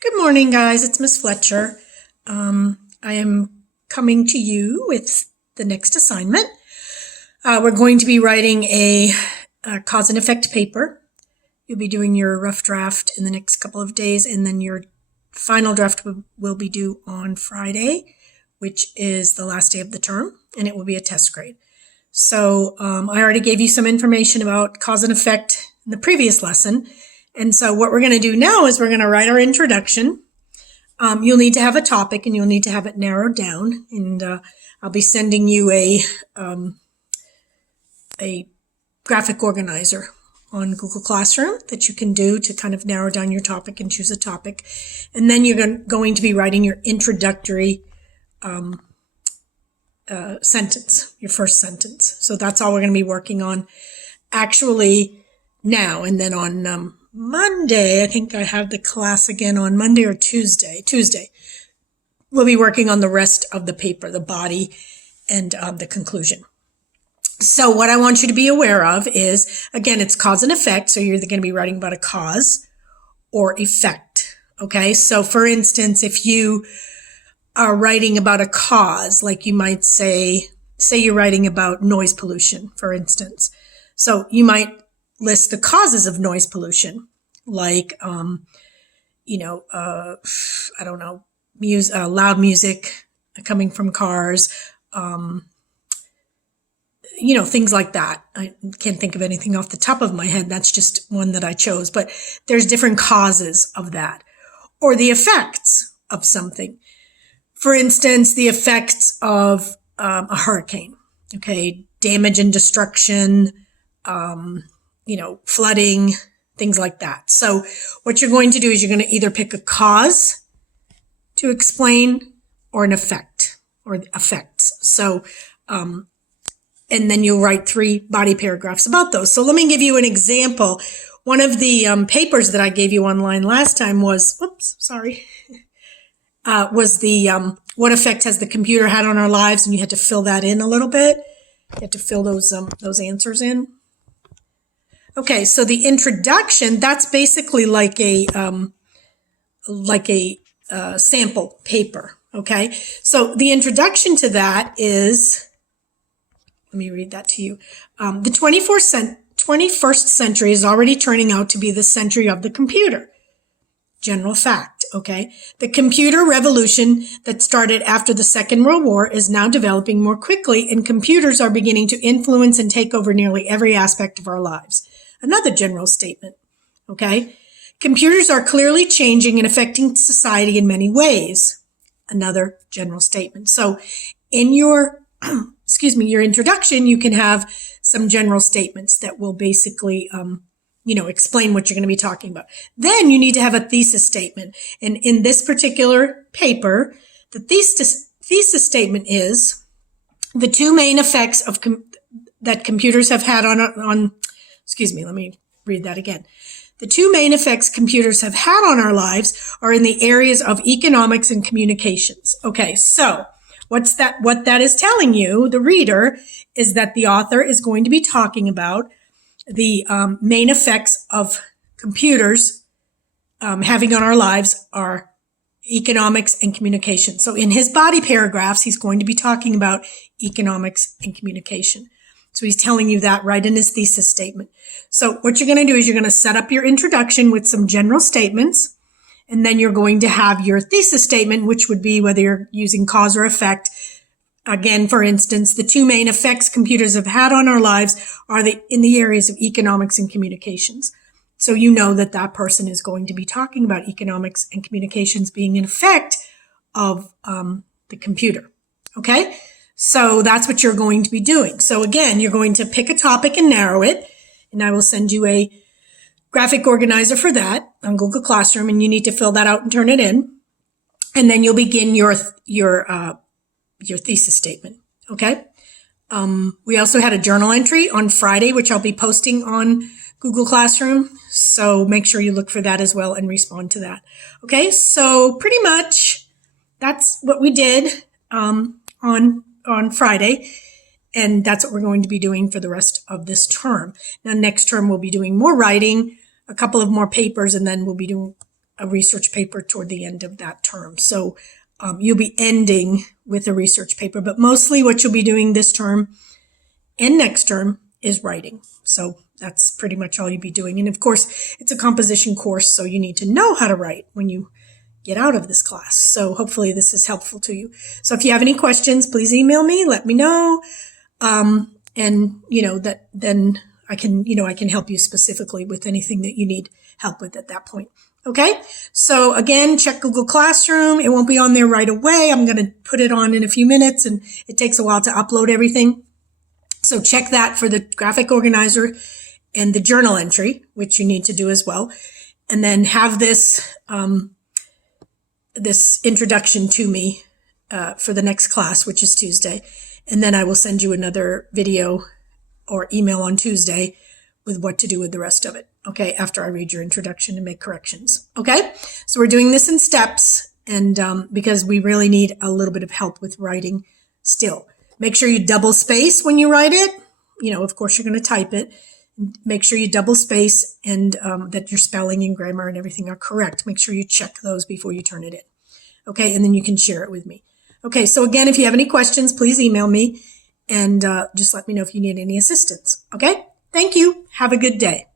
Good morning, guys. It's Miss Fletcher. I am coming to you with the next assignment. We're going to be writing a cause and effect paper. You'll be doing your rough draft in the next couple of days, and then your final draft will be due on Friday, which is the last day of the term, and it will be a test grade. So I already gave you some information about cause and effect in the previous lesson. And so what we're going to do now is we're going to write our introduction. You'll need to have a topic and you'll need to have it narrowed down. And I'll be sending you a graphic organizer on Google Classroom that you can do to kind of narrow down your topic and choose a topic. And then you're going to be writing your introductory sentence, your first sentence. So that's all we're going to be working on actually now. And then on Monday, I think I have the class again on Monday or Tuesday. We'll be working on the rest of the paper, the body and the conclusion. So what I want you to be aware of is, again, it's cause and effect. So you're either going to be writing about a cause or effect. Okay. So for instance, if you are writing about a cause, like you might say you're writing about noise pollution, for instance. So you might list the causes of noise pollution, like, I don't know, loud music coming from cars, things like that. I can't think of anything off the top of my head. That's just one that I chose, but there's different causes of that, or the effects of something. For instance, the effects of a hurricane, okay, damage and destruction, flooding, things like that. So what you're going to do is you're going to either pick a cause to explain or an effect or effects. So, and then you'll write 3 body paragraphs about those. So let me give you an example. One of the papers that I gave you online last time was, what effect has the computer had on our lives? And you had to fill that in a little bit. You had to fill those answers in. Okay, so the introduction, that's basically like a sample paper, okay? So the introduction to that is, let me read that to you. The 21st century is already turning out to be the century of the computer. General fact, okay? The computer revolution that started after the Second World War is now developing more quickly, and computers are beginning to influence and take over nearly every aspect of our lives. Another general statement, okay? Computers are clearly changing and affecting society in many ways. Another general statement. So in your, your introduction, you can have some general statements that will basically, explain what you're going to be talking about. Then you need to have a thesis statement. And in this particular paper, the thesis statement is the 2 main effects of that computers have had let me read that again. The 2 main effects computers have had on our lives are in the areas of economics and communications. Okay, so what that is telling you, the reader, is that the author is going to be talking about the main effects of computers having on our lives are economics and communication. So in his body paragraphs, he's going to be talking about economics and communication. So he's telling you that right in his thesis statement. So what you're going to do is you're going to set up your introduction with some general statements, and then you're going to have your thesis statement, which would be whether you're using cause or effect. Again, for instance, the 2 main effects computers have had on our lives are in the areas of economics and communications. So you know that person is going to be talking about economics and communications being an effect of the computer. Okay? So that's what you're going to be doing. So again, you're going to pick a topic and narrow it, and I will send you a graphic organizer for that on Google Classroom, and you need to fill that out and turn it in. And then you'll begin your thesis statement. Okay. We also had a journal entry on Friday, which I'll be posting on Google Classroom. So make sure you look for that as well and respond to that. Okay. So pretty much that's what we did, on Friday. And that's what we're going to be doing for the rest of this term. Now, next term, we'll be doing more writing, a couple of more papers, and then we'll be doing a research paper toward the end of that term. So you'll be ending with a research paper, but mostly what you'll be doing this term and next term is writing. So that's pretty much all you'll be doing. And of course, it's a composition course, so you need to know how to write when you get out of this class. So hopefully this is helpful to you. So if you have any questions, please email me, let me know. And that then I can help you specifically with anything that you need help with at that point. Okay. So again, check Google Classroom. It won't be on there right away. I'm going to put it on in a few minutes, and it takes a while to upload everything. So check that for the graphic organizer and the journal entry, which you need to do as well. And then have this, this introduction to me, for the next class, which is Tuesday. And then I will send you another video or email on Tuesday with what to do with the rest of it. Okay. After I read your introduction and make corrections. Okay. So we're doing this in steps, and, because we really need a little bit of help with writing still. Make sure you double space when you write it. Of course, you're going to type it. Make sure you double space, and that your spelling and grammar and everything are correct. Make sure you check those before you turn it in. Okay. And then you can share it with me. Okay. So again, if you have any questions, please email me, and just let me know if you need any assistance. Okay. Thank you. Have a good day.